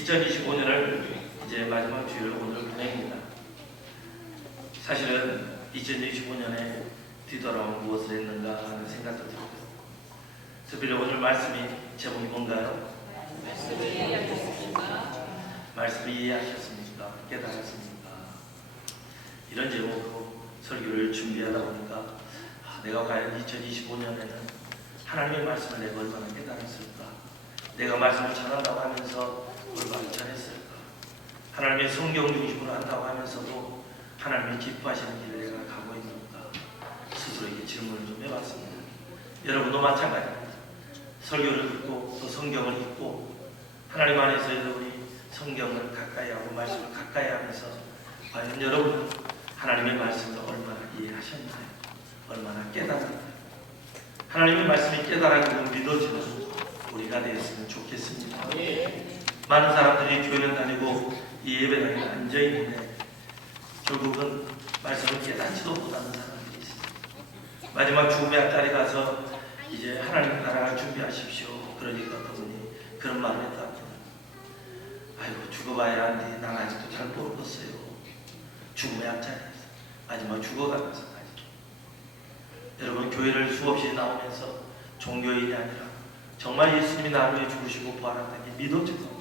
2025년을 이제 마지막 주일 오늘 보냅니다. 사실은 2025년에 뒤돌아온 무엇을 했는가 하는 생각도 들고, 특별히 오늘 말씀이 제목이 뭔가요? 말씀을 이해하셨습니까? 깨달았습니까? 이런 제목으로 설교를 준비하다 보니까 내가 과연 2025년에는 하나님의 말씀을 내가 얼마나 깨달았을까? 내가 말씀을 전한다고 하면서 얼마나 전했을까? 하나님의 성경 중심으로 한다고 하면서도 하나님이 기뻐하시는 길을 내가 가고 있는가? 스스로에게 질문을 좀 해봤습니다. 여러분도 마찬가지입니다. 설교를 듣고 또 성경을 읽고 하나님 안에서 여러분이 성경을 가까이 하고 말씀을 가까이 하면서 과연 여러분은 하나님의 말씀을 얼마나 이해하셨나요? 얼마나 깨달았나요? 하나님의 말씀이 깨달아지고 믿어지는 우리가 되었으면 좋겠습니다. 많은 사람들이 교회는 다니고 이 예배당에 앉아있는데 결국은 말씀을 깨닫지도 못하는 사람들이 있습니다. 마지막 죽음의 앞자리 가서 이제 하나님 나라를 준비하십시오. 그러니까 그분이 그런 말을 했답니다. 아이고 죽어봐야 하는데 난 아직도 잘 모르겠어요. 죽음의 앞자리에서 마지막 죽어가면서 여러분 교회를 수없이 나오면서 종교인이 아니라 정말 예수님이 나를 위해 죽으시고 부활한다는 게 믿어지고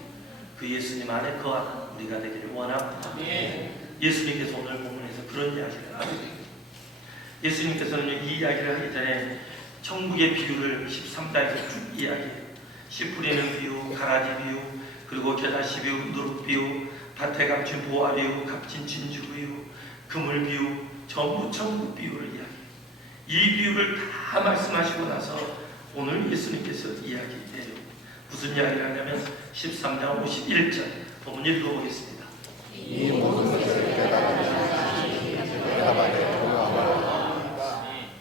그 예수님 안에 거하는 우리가 되기를 원합니다. 예수님께서 오늘 본문에서 그런 이야기를 하고 있습니다. 예수님께서는 이 이야기를 하기 전에 천국의 비유를 13장에서 쭉 이야기해요. 씨 뿌리는 비유, 가라지 비유, 그리고 겨자씨 비유, 누룩 비유, 밭에 감춘 보화 비유, 값진 진주 비유, 그물 비유, 전부 천국 비유를 이야기해요. 이 비유를 다 말씀하시고 나서 오늘 예수님께서 이야기해요. 무슨 이야기를 하냐면 13장 51절 본문 읽어보겠습니다. 이 모든 것을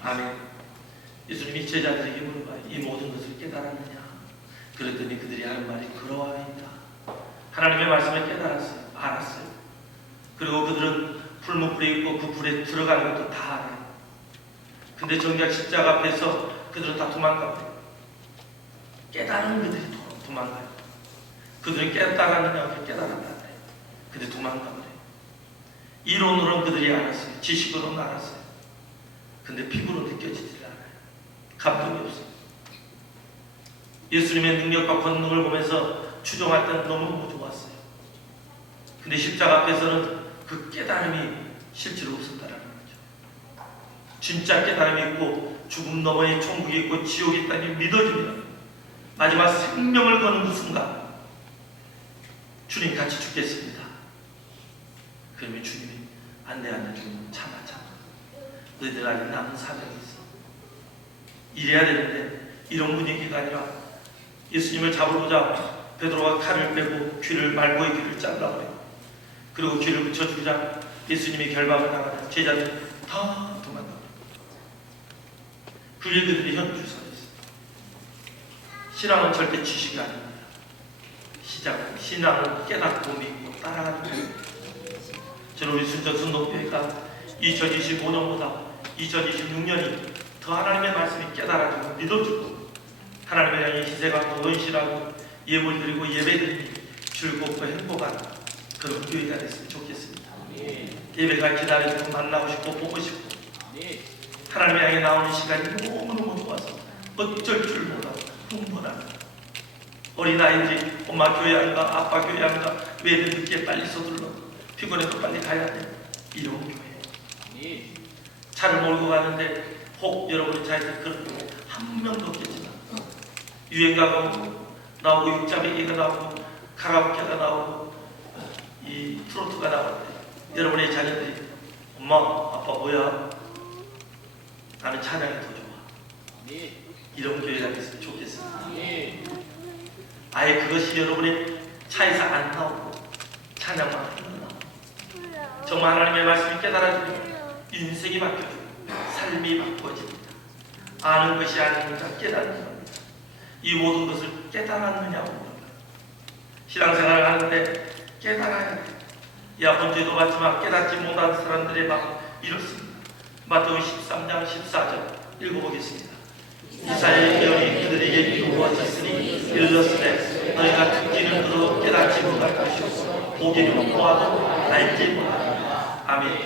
아멘. 예수님이 제자들에게 물어봐요. 이 모든 것을 깨달았느냐? 그랬더니 그들이 하는 말이 그러하이다. 하나님의 말씀을 깨달았어요. 알았어요. 그리고 그들은 풀무불이 있고 그 불에 들어가는 것도 다 알아요. 근데 정작 십자가 앞에서 그들은 다 도망가버려요. 깨달은 그들이 도망가요. 그들은 깨달았느냐? 깨달았다. 근데 도망가버려요. 이론으로는 그들이 알았어요. 지식으로는 알았어요. 근데 피부로 느껴지질 않아요. 감동이 없어요. 예수님의 능력과 권능을 보면서 추종할 때는 너무너무 좋았어요. 근데 십자가 앞에서는 그 깨달음이 실제로 없었다라는 거죠. 진짜 깨달음이 있고 죽음 너머에 천국이 있고 지옥이 있다니 믿어지면 마지막 생명을 거는 그 순간 주님 같이 죽겠습니다. 그러면 주님이 안돼 주님 참아. 너희들 아직 남은 사명이 있어. 이래야 되는데 이런 분위기가 아니라 예수님을 잡으고자 베드로가 칼을 빼고 귀를 말고의 귀를 잘라버리고 그리고 귀를 붙여주자 예수님이 결박을 당하는 제자들이 다 도망가버리고 그 일들이 현주소에 있어요. 신앙은 절대 지식이 아닙니다. 신앙은 깨닫고 믿고 따라가는 거예요. 저는 우리 순전 순동교회가 2025년보다 2026년이 더 하나님의 말씀이 깨달아지고 믿어지고 하나님의 향해 희생하고 헌신하고 예물 드리고 예배드리니 즐겁고 행복한 그런 교회가 됐으면 좋겠습니다. 예배가 기다려지고 만나고 싶고 보고 싶고 하나님의 향해 나오는 시간이 너무너무 좋아서 어쩔 줄 몰라서 흥분하는 어린아이들이 엄마 교회 안 가, 아빠 교회 안 가, 왜 늦게 빨리 서둘러 피곤해도 빨리 가야 돼. 이런 교회 차를 몰고 가는데 혹 여러분의 차에서 그런 경우 한 명도 없겠지만 유행가가 나오고 육자배기가 나오고 카라오케가 나오고 이 트로트가 나올 때 여러분의 자녀들이 엄마 아빠 뭐야? 나는 찬양이 더 좋아. 이런 교회가 됐으면 좋겠습니다. 아예 그것이 여러분의 차에서 안 나오고 찬양만 나오고 정말 하나님의 말씀이 깨달아지면 인생이 바뀌어지고 삶이 바꿔집니다. 아는 것이 아닙니다. 깨닫는 겁니다. 이 모든 것을 깨달았느냐고 물어봐요. 신앙생활을 하는데 깨달아야 돼요. 야본 죄도 받지만 깨닫지 못한 사람들의 마음 이렇습니다. 마태복음 13장 14절 읽어보겠습니다. 이사야의 예언이 그들에게 이루어졌으니 이르렀으되 너희가 듣기는 들어 깨닫지 인정할 것이고 보기는 보아도 알지 못하리라. 아멘.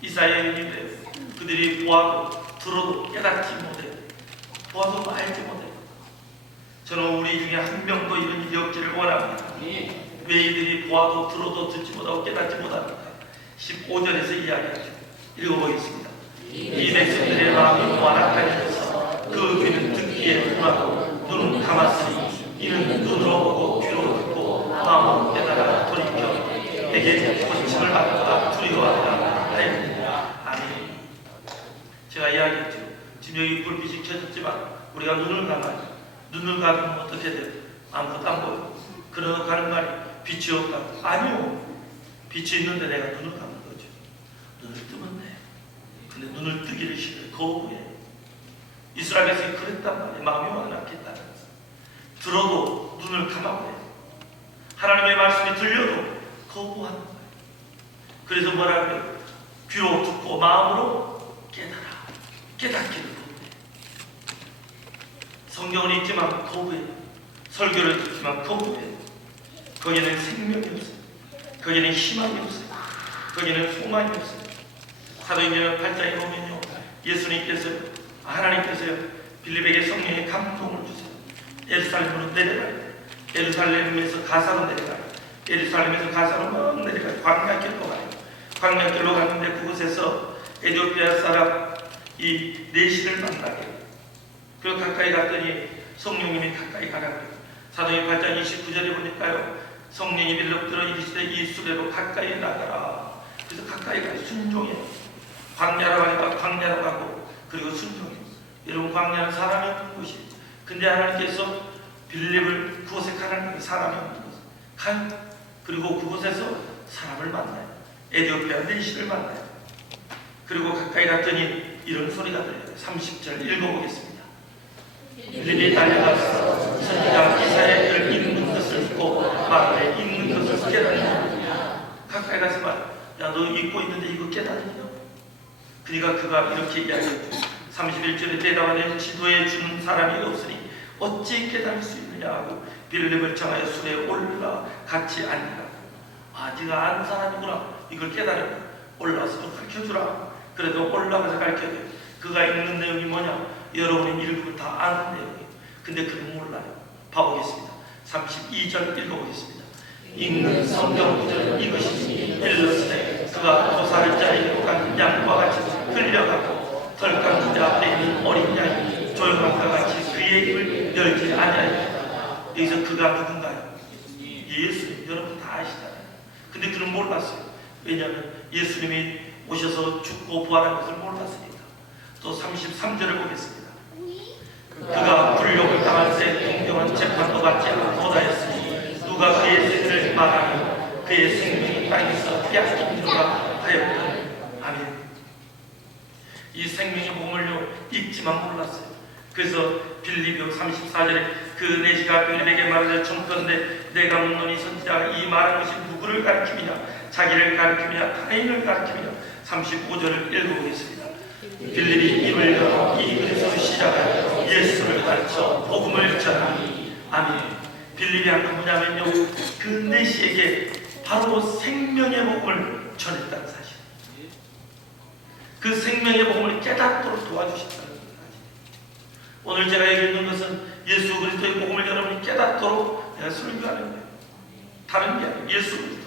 이사야인데 그들이 보아도 들어도 깨닫지 못해. 보아도 알지 못해. 저는 우리 중에 한 명도 이런 일이 없기를 원합니다. 왜 이들이 보아도 들어도 듣지 못하고 깨닫지 못합니까? 15절에서 이야기하죠. 읽어보겠습니다. 이 백성들의 마음이 완악하여서 그 귀는 듣기에 둔하고 눈은 감았으니 이는 눈으로 보고 귀로 듣고 마음으로 깨달아 돌이켜 내게 고침을 받아 두려워하라 하였느니라. 아멘. 제가 이야기했죠. 지금 여기 불빛이 켜졌지만 우리가 눈을 감아요. 눈을 감으면 어떻게 돼요? 아무것도 안 보여. 그러나 가는 말이 빛이 없다. 아니요. 빛이 있는데 내가 눈을 감는 거죠. 눈을 뜨면 돼. 근데 눈을 뜨기를 싫어해. 거부해. 이스라엘 백성이 그랬단 말이에요. 마음이 완악했다. 들어도 눈을 감아버려. 하나님의 말씀이 들려도 거부하는 거예요. 그래서 뭐라고요? 귀로 듣고 마음으로 깨달아. 깨닫기를 거부해. 성경을 읽지만 거부해. 설교를 듣지만 거부해. 거기에는 생명이 없어요. 거기에는 희망이 없어요. 거기에는 소망이 없어요. 사도행전 8장에 보면요, 예수님께서요, 하나님께서요, 빌립에게 성령의 감동을 주세요. 예루살렘으로 내려가요. 예루살렘에서 가사로 내려가요. 예루살렘에서 가사로 막 내려가요. 광야길로 가요. 광야길로 가는데 그곳에서 에티오피아 사람 이 내시를 만나게 해요. 그리고 가까이 갔더니 성령님이 가까이 가라고 해요. 사도행전 8장 29절에 보니까요, 성령이 빌립들어 이르시되 이 수레로 가까이 나가라. 그래서 가까이 가요. 순종해요. 광야로 가니까 광야로 가고, 그리고 순종해요. 여러분, 광야는 사람이 없는 곳이에요. 근데 하나님께서 빌립을 그곳에 가라는 거예요. 사람이 없는 곳에 가요. 그리고 그곳에서 사람을 만나요. 에티오피아 내시를 만나요. 그리고 가까이 갔더니 이런 소리가 들려요. 30절 읽어보겠습니다. 빌립이 달려가서 선지자 이사야를 읽는 것을 듣고 말하되 읽는 것을 깨달으냐. 가까이 가서 말, 야, 너 읽고 있는데 이거 깨달으냐? 그러니까 그가 이렇게 이야기했죠. 31절에 대답하되 지도해 주는 사람이 없으니 어찌 깨달을 수 있느냐 하고 빌립을 청하여 수레에 올라 같이 앉으라. 아, 네가 아는 사람이구나. 이걸 깨달으라. 올라와서 좀 가르쳐주라. 그래도 올라가서 가르쳐줘요. 그가 읽는 내용이 뭐냐? 여러분이 읽으면 다 아는 내용이에요. 근데 그는 몰라요. 봐보겠습니다. 32절 읽어보겠습니다. 읽는 성경 구절은 이것이니 일러스되 그가 도살을 자에게로 간 양과 같이 끌려가고 덜깎은 자 앞에 있는 어린 양이 조용함과 같이 그의 입을 열지 아니하였다. 여기서 그가 누군가요? 예수님. 여러분 다 아시잖아요. 근데 그는 몰랐어요. 왜냐하면 예수님이 오셔서 죽고 부활한 것을 몰랐으니까. 또 33절을 보겠습니다. 그가 굴욕을 당할 때 공정한 재판도 받지 않고다 했으니 누가 그의 생을 말하며 그의 생명이 땅에서 빼앗긴 줄과 하였다. 아멘. 이 생명의 복음을요, 읽지만 몰랐어요. 그래서 빌립이 34절에 그 내시가 빌립에게 말하되 청컨대 내가 묻노니 선지자가 이 말한 것이 누구를 가리키느냐? 자기를 가리키느냐? 타인을 가리키느냐? 35절을 읽어보겠습니다. 빌립이 입을 열어 이 글에서 시작하여 예수를 가르쳐 복음을 전하니. 아멘. 빌립이 한 건 뭐냐면요, 그 내시에게 바로 생명의 복음을 전했다는 사실. 그 생명의 복음을 깨닫도록 도와주셨다는 사실. 오늘 제가 얘기하는 것은 예수 그리스도의 복음을 여러분이 깨닫도록 내가 설교하는 거예요. 다른 게 아니에요. 예수 그리스도.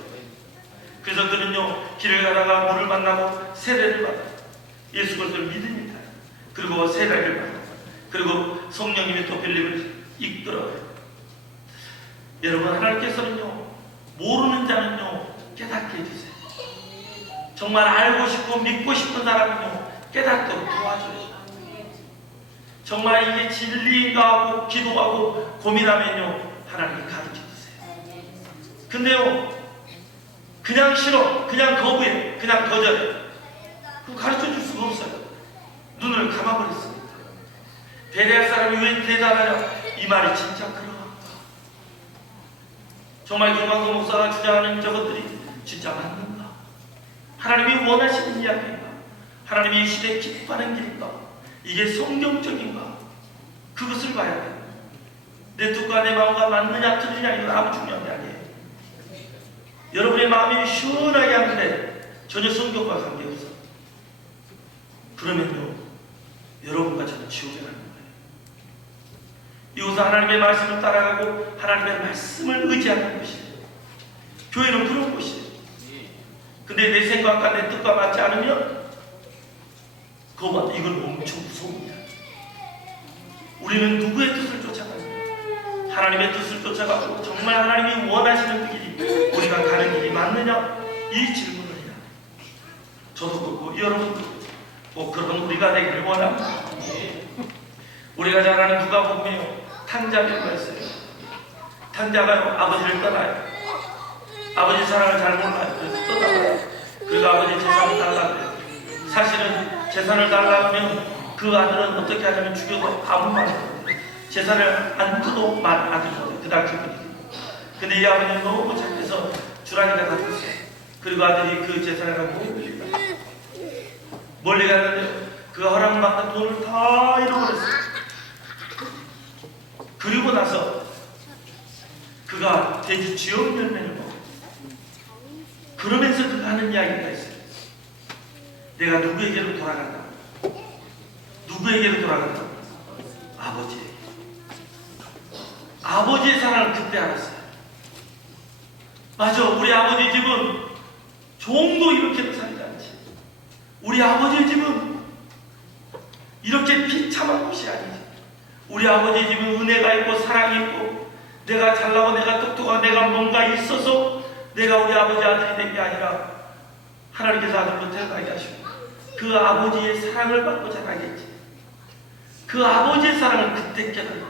그래서 그는요, 길을 가다가 물을 만나고 세례를 받아요. 예수 그리스도를 믿으니까. 그리고 세례를 받아요. 그리고 성령님이 또 빌립을 이끌어요. 여러분, 하나님께서는요, 모르는 자는요, 깨닫게 해주세요. 정말 알고 싶고 믿고 싶은 사람은요, 깨닫도록 도와줘요. 정말 이게 진리인가 하고 기도하고 고민하면요, 하나님이 가르쳐주세요. 근데요, 그냥 싫어, 그냥 거부해, 그냥 거절해. 그럼 가르쳐줄 수가 없어요. 눈을 감아버렸습니다. 베레아 사람이 왜 대단하냐? 이 말이 진짜 그런가? 정말 김광석 목사가 주장하는 저것들이 진짜 맞는가? 하나님이 원하시는 이야기인가? 하나님이 이 시대에 기뻐하는 길인가? 이게 성경적인가? 그것을 봐야 돼. 내 뜻과 내 마음과 맞느냐 틀리냐 이건 아무 중요한 게 아니에요. 여러분의 마음이 시원하게 하는데 전혀 성경과 관계없어. 그러면요, 여러분과 저는 지옥에 가는 거예요. 이곳은 하나님의 말씀을 따라가고 하나님의 말씀을 의지하는 곳이에요. 교회는 그런 곳이에요. 근데 내 생각과 내 뜻과 맞지 않으면 그것만 이건 엄청 무서운 일이야. 우리는 누구의 뜻을 쫓아가요? 하나님의 뜻을 쫓아가고 정말 하나님이 원하시는 그 길이 우리가 가는 길이 맞느냐? 이 질문을 해야 돼. 저도 그렇고 여러분도 꼭 그런 우리가 되기를 원합니다. 우리가 잘 아는 누가복음에요, 탕자가 있어요. 탕자가요, 아버지를 떠나요. 아버지 사랑을 잘 몰라요. 그래서 떠나요. 그리고 아버지 재산을 달라고요. 사실은 재산을 달라면 그 아들은 어떻게 하냐면 죽여도 아무 말 안 해요. 재산을 안 뜯어도 말 안 해요. 그 당시 분위기. 근데 이 아버지는 너무 착해서 주라니까 다 줬어요. 그리고 아들이 그 재산을 갖고 멀리 갔는데 그 허락받는 돈을 다 잃어버렸어요. 그리고 나서 그가 돼지 지옥 열매를 먹어요. 그러면서 그가 하는 이야기가 있어요. 내가 누구에게로 돌아간다. 누구에게로 돌아간다? 아버지에게. 아버지의 사랑을 그때 알았어요. 맞아, 우리 아버지 집은 종도 이렇게도 살지 않지. 우리 아버지의 집은 이렇게 비참한 곳이 아니지. 우리 아버지 집은 은혜가 있고 사랑이 있고 내가 잘나고 내가 똑똑하고 내가 뭔가 있어서 내가 우리 아버지 아들이 된 게 아니라 하나님께서 아들로 태어나게 하시고 그 아버지의 사랑을 받고 자라겠지. 그 아버지의 사랑을 그때 깨달아.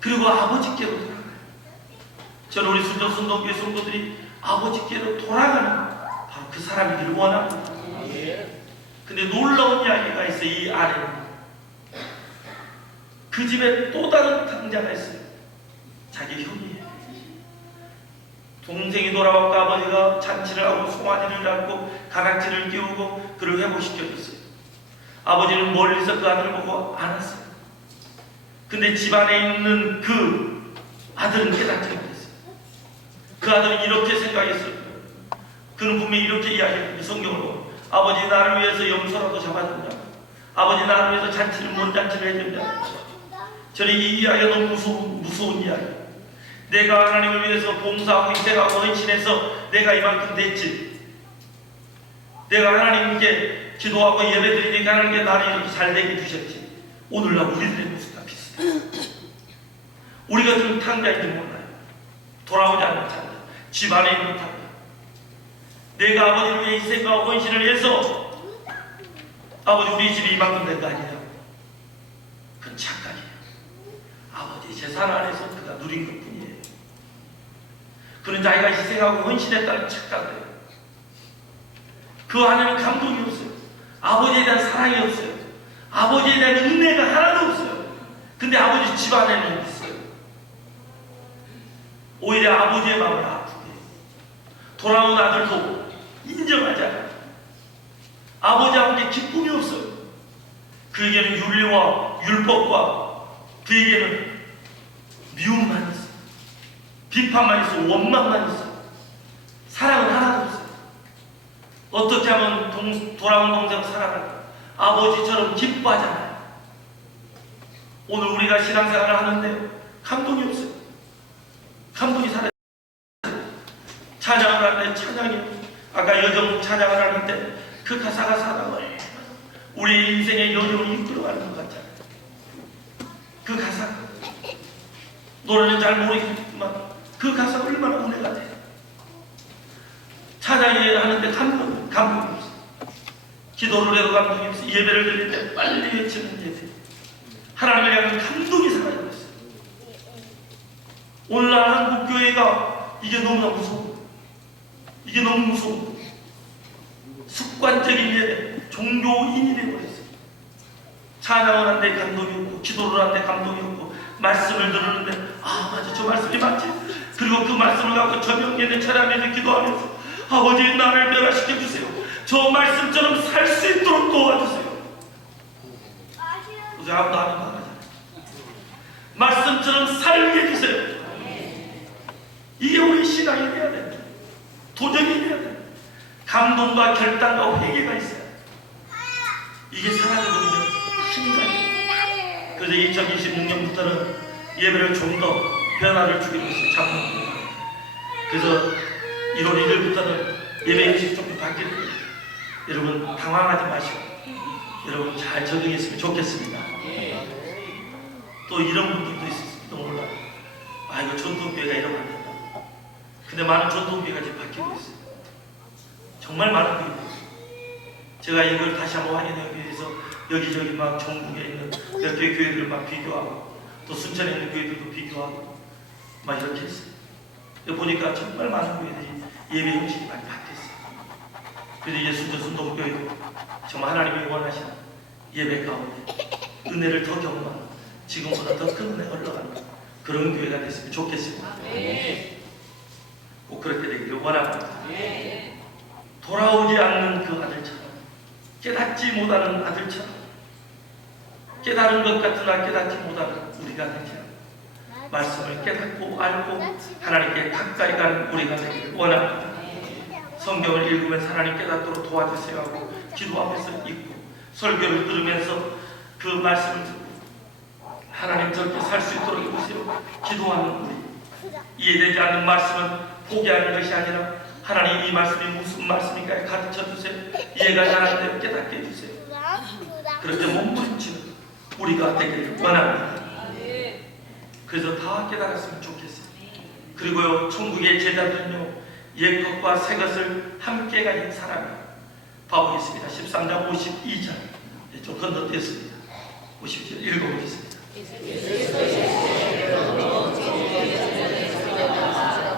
그리고 아버지께로 돌아가요. 저는 우리 순정순동교회 성도들이 아버지께로 돌아가는 바로 그 사람이기를 원합니다. 근데 놀라운 이야기가 있어요. 이 아내는 그 집에 또 다른 탕자가 있어요. 자기 형이에요. 동생이 돌아왔고 아버지가 잔치를 하고 송아지를 잡고 가락지를 끼우고 그를 회복시켜줬어요. 아버지는 멀리서 그 아들을 보고 안았어요. 근데 집안에 있는 그 아들은 깨닫지 못했어요. 그 아들은 이렇게 생각했어요. 그는 분명히 이렇게 이야기했어요. 성경으로 아버지 나를 위해서 염소라도 잡아줬냐, 아버지 나를 위해서 잔치를 뭔 잔치를 해줬냐. 저는 이 이야기가 너무 무서운 이야기. 내가 하나님을 위해서 봉사하고 희생하고 헌신해서 내가 이만큼 됐지. 내가 하나님께 기도하고 예배드리니까 하나님께 나를 이렇게 잘되게 주셨지. 오늘날 우리들의 모습과 비슷해. 우리가 좀 탕자인지 몰라요. 돌아오지 않는 탕자, 집안에 있는 탕자. 내가 아버지를 위해 희생하고 헌신을 해서 아버지 우리 집이 이만큼 된 거 아니냐고. 그건 착각이에요. 아버지 재산 안에서 그가 누린 것 뿐이에요. 그는 자기가 희생하고 헌신했다는 착각을 해요. 그 안에는 감동이 없어요. 아버지에 대한 사랑이 없어요. 아버지에 대한 은혜가 하나도 없어요. 근데 아버지 집안에는 있어요. 오히려 아버지의 마음을 아프게 해요. 돌아온 아들도 인정하지 않아요. 아버지와 함께 기쁨이 없어요. 그에게는 윤리와 율법과 그에게는 미움만 있어요. 비판만 있어요. 원망만 있어요. 사랑은 하나도 없어요. 어떻게 하면 돌아온 동생을 사랑할까? 아버지처럼 기뻐하잖아요. 오늘 우리가 신앙생활을 하는데 감동이 없어요. 감동이 사라져요. 찬양을 할 때 찬양이, 아까 여정 찬양을 하는데 그 가사가 사랑을 우리 인생의 여정을 이끌어가는 것 같잖아요. 그 가사, 노래는 잘 모르겠지만 그 가사가 얼마나 은혜가 돼요. 찬양을 하는데 감동이 없어요. 기도를 해도 감동이 없어요. 예배를 드릴 때 빨리 외치는 예배, 하나님을 향한 감동이 사라져버렸어요. 오늘날 한국교회가 이게 너무나 무서워요. 이게 너무 무서워요. 습관적인 예배, 종교인이 되어버렸어요. 찬양을 하는데 감동이 없고 기도를 하는데 감동이 없고 말씀을 들었는데 아 맞아 저 말씀이 맞지. 그리고 그 말씀을 갖고 저녁에는 찬양에서 기도하면서 아버지 나를 변화시켜 주세요. 저 말씀처럼 살 수 있도록 도와주세요. 그래서 아무도 하는 거 하잖아요. 말씀처럼 살게 해주세요. 이게 우리 신앙이 돼야 됩니다. 도전이 돼야 돼. 감동과 결단과 회개가 있어야 돼. 이게 사라져버리면 힘들어요. 그래서 2026년부터는 예배를 좀 더 변화를 주기로 했어요. 작품. 그래서 1월 1일부터는 예배 형식이 조금 바뀔 거예요. 여러분 당황하지 마시고 여러분 잘 적응했으면 좋겠습니다. 또 이런 분들도 있을지도 몰라요. 아, 이거 전통교회가 이러면 안 된다. 근데 많은 전통교회가 지금 바뀌고 있어요. 정말 많은 교회가 있어요. 제가 이걸 다시 한번 확인하기 위해서 여기저기 막 전국에 있는 몇 개의 교회들을 막 비교하고 또 순천에 있는 교회들도 비교하고 막 이렇게 했어요. 보니까 정말 많은 교회들이 예배 형식이 많이 바뀌었어요. 그래서 이제 순천순동교회도 정말 하나님이 원하시는 예배 가운데 은혜를 더 경험하는 지금보다 더 큰 은혜가 흘러가는 그런 교회가 됐으면 좋겠습니다. 꼭 그렇게 되기를 원합니다. 돌아오지 않는 그 아들처럼, 깨닫지 못하는 아들처럼, 깨달은 것 같으나 깨닫지 못하는 우리가 되지 않고 말씀을 깨닫고 알고 하나님께 가까이 가는 우리가 되기를 원합니다. 성경을 읽으면서 하나님 깨닫도록 도와주세요 하고 기도하면서 읽고 설교를 들으면서 그 말씀을 듣고 하나님 저렇게 살 수 있도록 해주세요 기도하는 우리. 이해되지 않는 말씀은 포기하는 것이 아니라 하나님 이 말씀이 무슨 말씀인가 가르쳐주세요. 이해가 잘 안 되면 깨닫게 해주세요. 그렇게 몸부림치는 우리가 되기를 원합니다. 그래서 다 깨달았으면 좋겠어요. 그리고요 천국의 제자들은요 옛것과 새것을 함께 가진 사람이에요. 봐보겠습니다. 13장 52절 좀 건너뛰었습니다. 52절 읽어보겠습니다.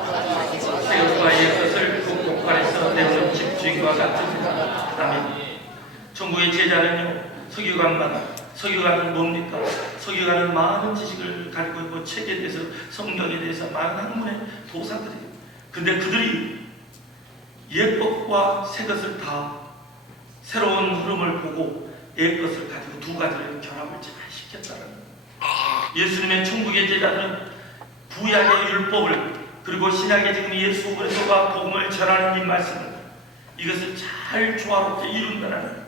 새것과 옛것을 그 곳간에서 내오는 집주인과 같습니다. 아멘. 천국의 제자는요 석유관은 뭡니까? 석유관은 많은 지식을 가지고 있고 책에 대해서 성경에 대해서 많은 학문의 도사들이에요. 근데 그들이 옛것과 새것을 다 새로운 흐름을 보고 옛것을 가지고 두 가지를 결합을 잘 시켰다는 거예요. 예수님의 천국의 제자는 구약의 율법을 그리고 신약의 지금 예수 그리스도가 복음을 전하는 이 말씀을 이것을 잘 조화롭게 이룬다는 거예요.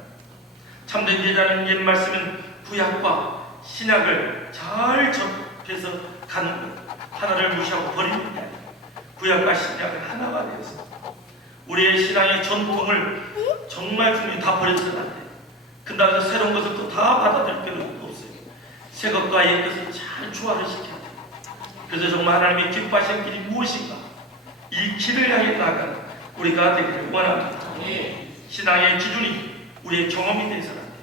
참된 제자는 옛 말씀은 구약과 신약을 잘 접해서 가는 거예요. 하나를 무시하고 버리는 게 아니에요. 구약과 신약을 하나가 되어서 우리의 신앙의 전통을 정말 중요히 다 버려서는 안 돼요. 그 다음에 새로운 것을 또 다 받아들일 필요도 없어요. 새 것과 옛 것을 잘 조화를 시켜야 돼요. 그래서 정말 하나님이 기뻐하시는 길이 무엇인가 이 길을 향해 나가는 우리가 되기를 원합니다. 신앙의 기준이 우리의 경험이 되어서는 안 돼요.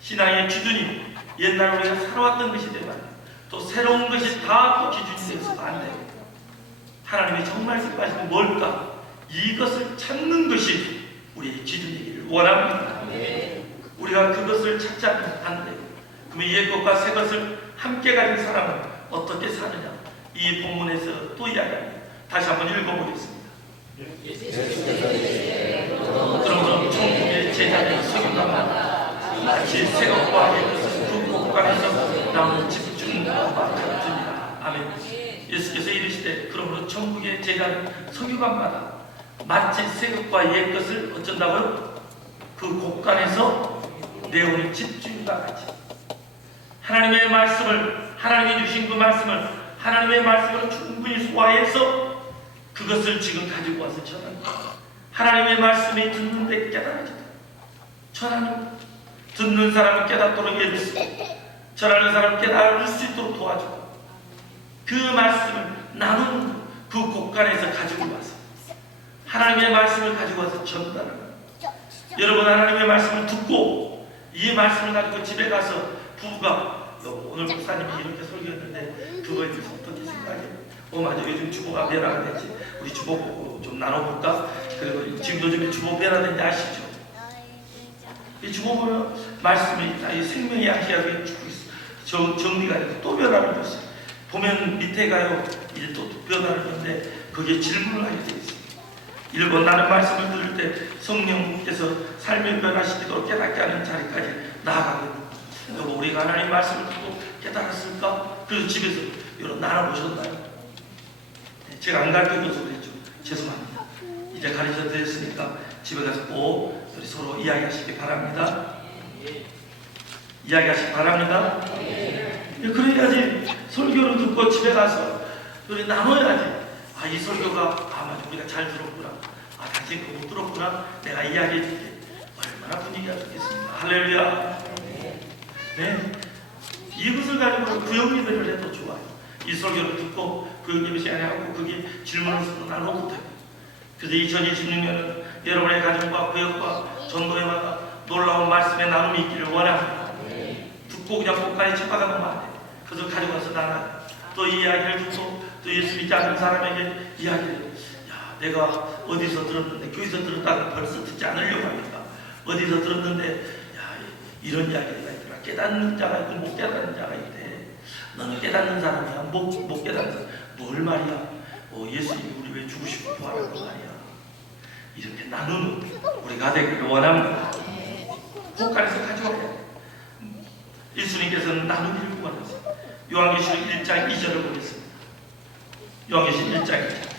신앙의 기준이 옛날 우리가 살아왔던 것이 되면 안 돼요. 또 새로운 것이 다 또 기준이 되어서는 안 돼요. 하나님이 정말 기뻐하시는 뭘까? 이것을 찾는 것이 우리의 기준이기를 원합니다. 우리가 그것을 찾지 않으면 안 돼요. 그러면 옛것과 새것을 함께 가진 사람은 어떻게 사느냐? 이 본문에서 또 이야기합니다. 다시 한번 읽어보겠습니다. 그러므로 천국의 제자는 석유가 마치 새것과 옛것을 두 곳간에서 나오는 집중과 같으니라. 아멘. 예수께서 이르시되 그러므로 천국의 제자는 석유관마다 마치 새것과 옛것을 어쩐다고요? 그 곳간에서 내오는 집중과 같이 하나님의 말씀을 하나님이 주신 그 말씀을 하나님의 말씀을 충분히 소화해서 그것을 지금 가지고 와서 전합니다. 하나님의 말씀이 듣는데 깨달아지다. 전하는 듣는 사람은 깨닫도록 해주시고 전하는 사람은 깨달을 수 있도록 도와주고 그 말씀을 나누는 그 곳간에서 가지고 와서 하나님의 말씀을 가지고 와서 전달하는 거예요. 여러분 하나님의 말씀을 듣고 이 말씀을 가지고 집에 가서 부부가 오늘 목사님이 이렇게 설교했는데 그거에 대해서 어떻게 생각해요? 맞아 요즘 주보가 변화가 됐지. 우리 주보 보고 좀 나눠볼까? 그리고 지금도 좀 주보 변화된지 아시죠? 이 주보 보면 말씀이 이 생명의 양식하게 쭉 정리가 돼서 또 변화를 줬어요. 보면 밑에 가요. 이제 또 변화를 줬는데 거기에 질문을 하게 되어 있어요. 1번 나는 말씀을 들을 때 성령께서 삶을 변화시키도록 깨닫게 하는 자리까지 나아가겠다. 여보 우리가 하나님 말씀을 듣고 깨달았을까? 그래서 집에서 이런 나눠보셨나요? 제가 안 가르쳐줘서 그랬죠. 죄송합니다. 이제 가르쳐 드렸으니까 집에 가서 꼭 우리 서로 이야기하시기 바랍니다. 이야기하시기 바랍니다. 그래야지 설교를 듣고 집에 가서 우리 나눠야지. 아, 이 설교가 맞아, 우리가 잘 들었구나. 당신 그거 못 들었구나. 내가 이야기해 줄게. 얼마나 분위기가 좋겠습니까? 할렐루야. 네, 이것을 가지고 구역리들을 해도 좋아요. 이 설교를 듣고 구역리들 시간에 하고 그게 질문을 서로 나눠 못하고. 그래서 2026년은 여러분의 가정과 구역과 전도회마다 놀라운 말씀의 나눔이 있기를 원합니다. 듣고 그냥 꼭까지 쳐박아놓으면 안 돼요. 그래서 가지고 와서 나눠요. 또 이 이야기를 듣고 또 예수 믿지 않는 사람에게 이야기를, 야, 내가 어디서 들었는데, 교회에서 들었다고 벌써 듣지 않으려고 합니다. 어디서 들었는데, 야, 이런 이야기가 있더라. 깨닫는 자가 있고 못 깨닫는 자가 있대. 너는 깨닫는 사람이야, 못 깨닫는 사람. 뭘 말이야? 예수님이 우리 왜 죽으시고 부활한 거 말이야. 이렇게 나누는 우리가 되기를 원합니다. 국간에서 가져와야 돼. 예수님께서는 나누기를 구하셨어요. 요한계시록 1장 2절을 보겠습니다. 요한계시록 1장 2절.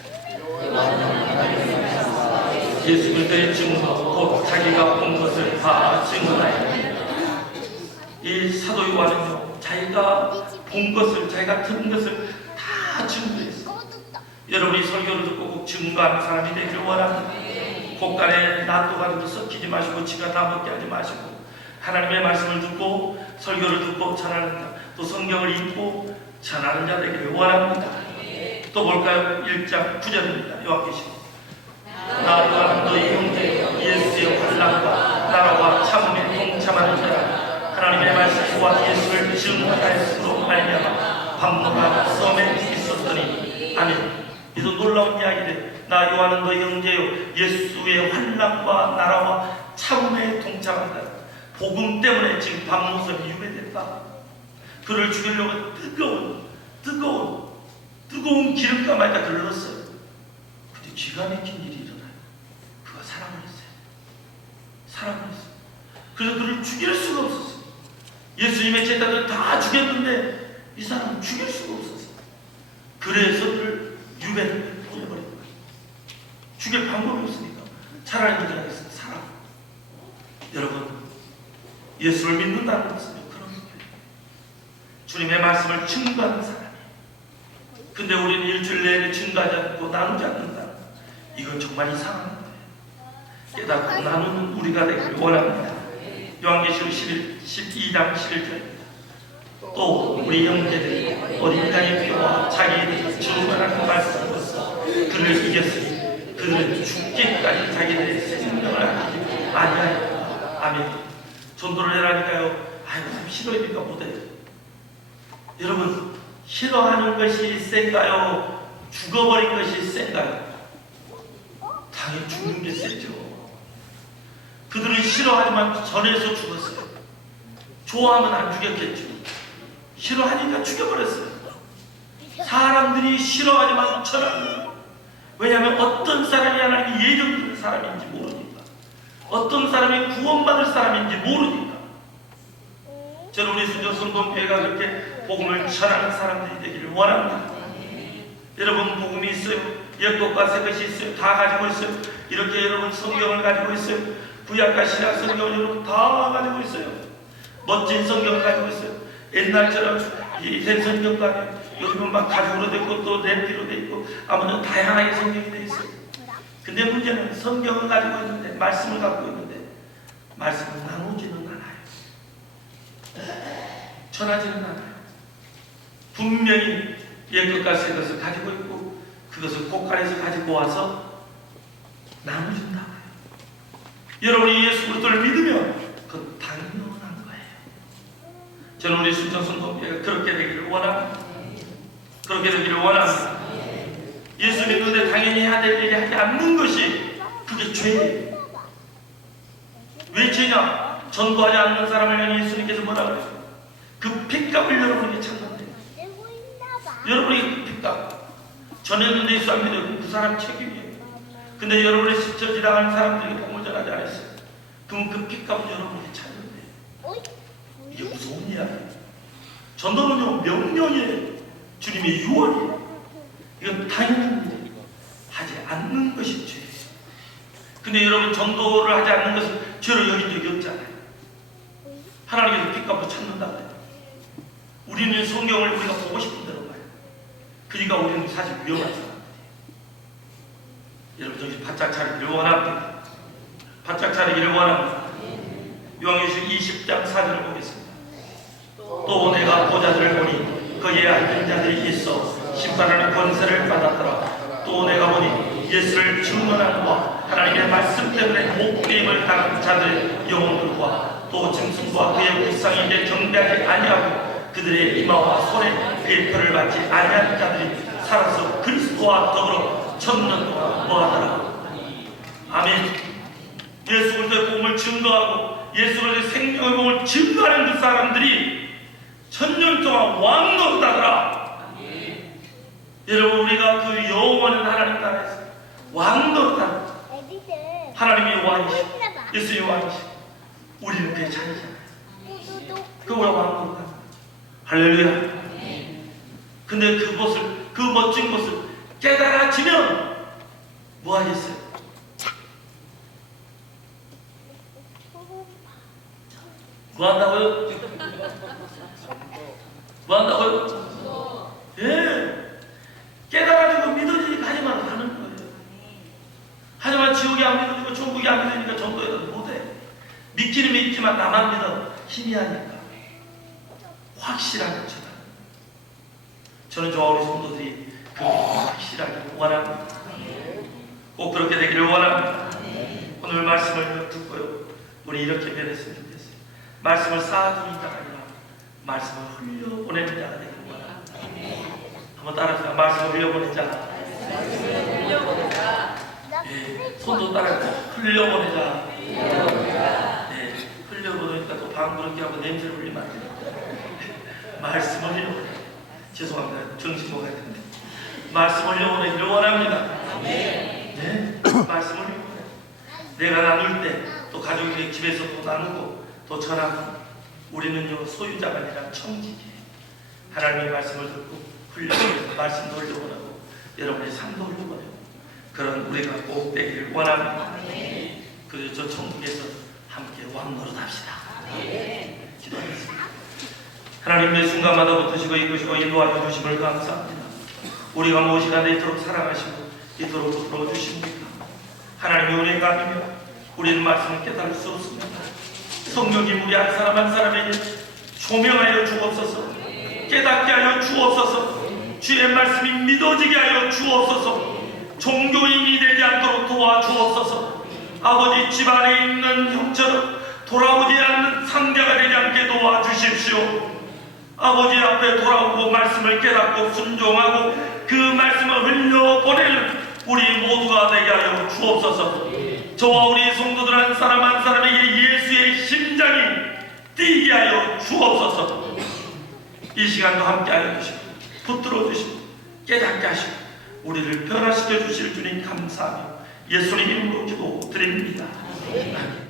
예수 그리스도의 증거 곧 자기가 본 것을 다 증언하였다. 이 사도 요한은요, 자기가 본 것을, 자기가 들은 것을 다 증거했어요. 여러분이 설교를 듣고 꼭 증거하는 사람이 되기를 원합니다. 곳간에 놔둬 가지고 섞이지 마시고 지가 다 먹게 하지 마시고, 하나님의 말씀을 듣고 설교를 듣고 전하는 자, 또 성경을 읽고 전하는 자 되기를 원합니다. 또 볼까요? 1장 9절입니다. 요한계시록. 나 요한은 너희 형제 예수의 환난과 나라와 참음에 동참하는 자라. 하나님의 말씀과 예수를 증언하였으므로 말미암아 방문하고 섬에 있었더니. 아멘. 이도 놀라운 이야기들. 나 요한은 너희 형제요 예수의 환난과 나라와 참음에 동참한다. 복음 때문에 지금 박모섬이 유배됐다. 그를 죽이려고 뜨거운 기름감에다 그를 넣었어요. 근데 기가 막힌 일이 일어나요. 그가 사랑을 했어요. 그래서 그를 죽일 수가 없었어요. 예수님의 제자들 다 죽였는데 이 사람은 죽일 수가 없었어요. 그래서 그를 유배를 보내버린 거예요. 죽일 방법이 없으니까 차라리 그냥 살아. 여러분, 예수를 믿는다는 것은 그런 거예요. 주님의 말씀을 증거하는 사람이에요. 근데 우리는 일주일 내내 증거하지 않고 나누지 않는다. 이건 정말 이상한 거예요. 깨닫고 나누는 우리가 되기를 원합니다. 요한계시록 12장 11절입니다. 또 우리 형제들이 어딘가에 뛰어와 자기들이 증거하는 말씀으로써 그를 이겼으니 그들은 죽기까지 자기들의 생명을 아니하였다. 아멘. 전도를 해라니까요. 아이고, 싫어하니까 못해요. 여러분, 싫어하는 것이 센가요? 죽어버린 것이 센가요? 당연히 죽는 게 세죠. 그들은 싫어하지만 전에서 죽었어요. 좋아하면 안 죽였겠죠. 싫어하니까 죽여버렸어요. 사람들이 싫어하지만 전합니다. 왜냐하면 어떤 사람이 하나님이 예정된 사람인지 모르니까, 어떤 사람이 구원받을 사람인지 모르니까. 저는 우리 순전 성도교회가 그렇게 복음을 전하는 사람들이 되기를 원합니다. 여러분, 복음이 있어요. 옛것과 새것이 있어요. 다 가지고 있어요. 이렇게 여러분 성경을 가지고 있어요. 구약과 신약 성경을 여러분 다 가지고 있어요. 멋진 성경을 가지고 있어요. 옛날처럼 이 대성경도 아니에요. 요즘은 막 가죽으로 돼 있고 또 렌피로 돼 있고 아무튼 다양하게 성경이 돼 있어요. 근데 문제는 성경을 가지고 있는데, 말씀을 갖고 있는데 말씀을 나누지는 않아요. 전하지는 않아요. 분명히 옛것과 새것을 가지고 있고 그것을 곳간에서 가지고 와서 나눠준다고요. 여러분이 예수 그리스도를 믿으면 그건 당연한 거예요. 저는 우리 순전 성도교회가 그렇게 되기를 원합니다. 그렇게 되기를 원합니다. 예수 믿는데 당연히 해야 될 일이 하지 않는 것이 그게 죄예요. 왜 죄냐? 전도하지 않는 사람을 향해 예수님께서 뭐라 그랬어요? 그 핏값을 여러분에게 찾는데, 여러분이 그 핏값 전했는데 예수 안 믿으면 그 사람 책임이에요. 근데 여러분의 스쳐 지나가는 사람들에게 복음을 전하지 않았어요. 그럼 그 핏값을 여러분에게 찾는데, 이게 무서운 이야기예요. 전도는요 명령이에요. 주님의 유언이에요. 이건 당연한 일이에요. 하지 않는 것이 죄예요. 근데 여러분 전도를 하지 않는 것을 죄로 여긴 적이 없잖아요. 하나님께서 핏값을 찾는다 그래요. 우리는 성경을 우리가 보고 싶은 대로 봐요. 그러니까 우리는 사실 위험한 사람들이에요. 여러분 정신 바짝 차리기를 원합니다. 바짝 차리기를 원합니다. 요한계시록 20장 4절을 보겠습니다. 또 내가 보좌들을 보니 거기에 앉은 자들이 있어 심판하는 권세를 받았더라. 또 내가 보니 예수를 증언하는 바 하나님의 말씀 때문에 목배임을 당한 자들의 영혼들과 또 짐승과 그의 우상에게 경배하지 아니하고 그들의 이마와 손에 그의 표를 받지 아니한 자들이 살아서 그리스도와 더불어 천년 동안 뭐하더라. 아멘. 예수 그리스도의 복음을 증거하고 예수 그리스도의 생명의 복음을 증거하는 그 사람들이 천년 동안 왕노릇하더라. 여러분 우리가 그 영원한 하나님 나라에서 왕노릇하는 하나님이 왕이시고 예수의 왕이시고 우리는 그의 자녀잖아요. 그 우리가 왕노릇하는 거죠. 할렐루야. 근데 그것을 그 멋진 것을 깨달아지면 뭐 하겠어요? 뭐 한다고요? 뭐 한다고요? 예. 깨달아지고 믿어지니까 하지만 하는 거예요. 하지만 지옥이 안 믿어지고 천국이 안 믿으니까 전도해도 못해. 믿기는 믿지만 나만 믿어 희미하니까. 확실한 것처럼. 저는 저와 우리 성도들이 그 확실하게 원합니다. 꼭 그렇게 되기를 원합니다. 오늘 말씀을 듣고요. 우리 이렇게 변했으면 좋겠어요. 말씀을 쌓아두는 자가 아니라 말씀을 흘려보내는 자가 되기를 원합니다. 한번 따라해주세요. 말씀을 흘려보내자. 네, 손도 따라해서 흘려보내자. 네, 흘려보내니까 또 방구르게 하고 냄새를 흘리면 안 돼요. 말씀을 흘려보내자. 죄송합니다. 정신 먹어야 되는데. 말씀을 흘려보내기를 원합니다. 네, 말씀을 흘려보내자. 내가 나눌 때 또 가족이 집에서 또 나누고 또 전하고 우리는요 소유자가 아니라 청지기예요. 하나님의 말씀을 듣고 흘려보내고 말씀도 흘려보내고 여러분의 삶도 흘려보내고 그런 우리가 꼭 되기를 원합니다. 그래서 저 천국에서 함께 왕노릇합시다. 기도하겠습니다. 하나님의 순간마다 붙으시고 이끄시고 인도하여 주심을 감사합니다. 우리가 무엇이나 이토록 사랑하시고 이토록 풀어주십니까? 하나님의 은혜가 아니면 우리는 말씀을 깨달을 수 없습니다. 성령님 우리 한 사람 한 사람에게 조명하여 주옵소서. 깨닫게 하여 주옵소서. 주의 말씀이 믿어지게 하여 주옵소서. 종교인이 되지 않도록 도와주옵소서. 아버지 집안에 있는 형처럼 돌아오지 않는 상대가 되지 않게 도와주십시오. 아버지 앞에 돌아오고 말씀을 깨닫고 순종하고 그 말씀을 흘려보내는 우리 모두가 되게 하여 주옵소서. 저와 우리 성도들 한 사람 한 사람에게 예수의 심장이 뛰게 하여 주옵소서. 이 시간도 함께 하여 주시고 붙들어 주시고 깨닫게 하시고 우리를 변화시켜 주실 주님 감사하며 예수님 이름으로 기도드립니다. 아멘.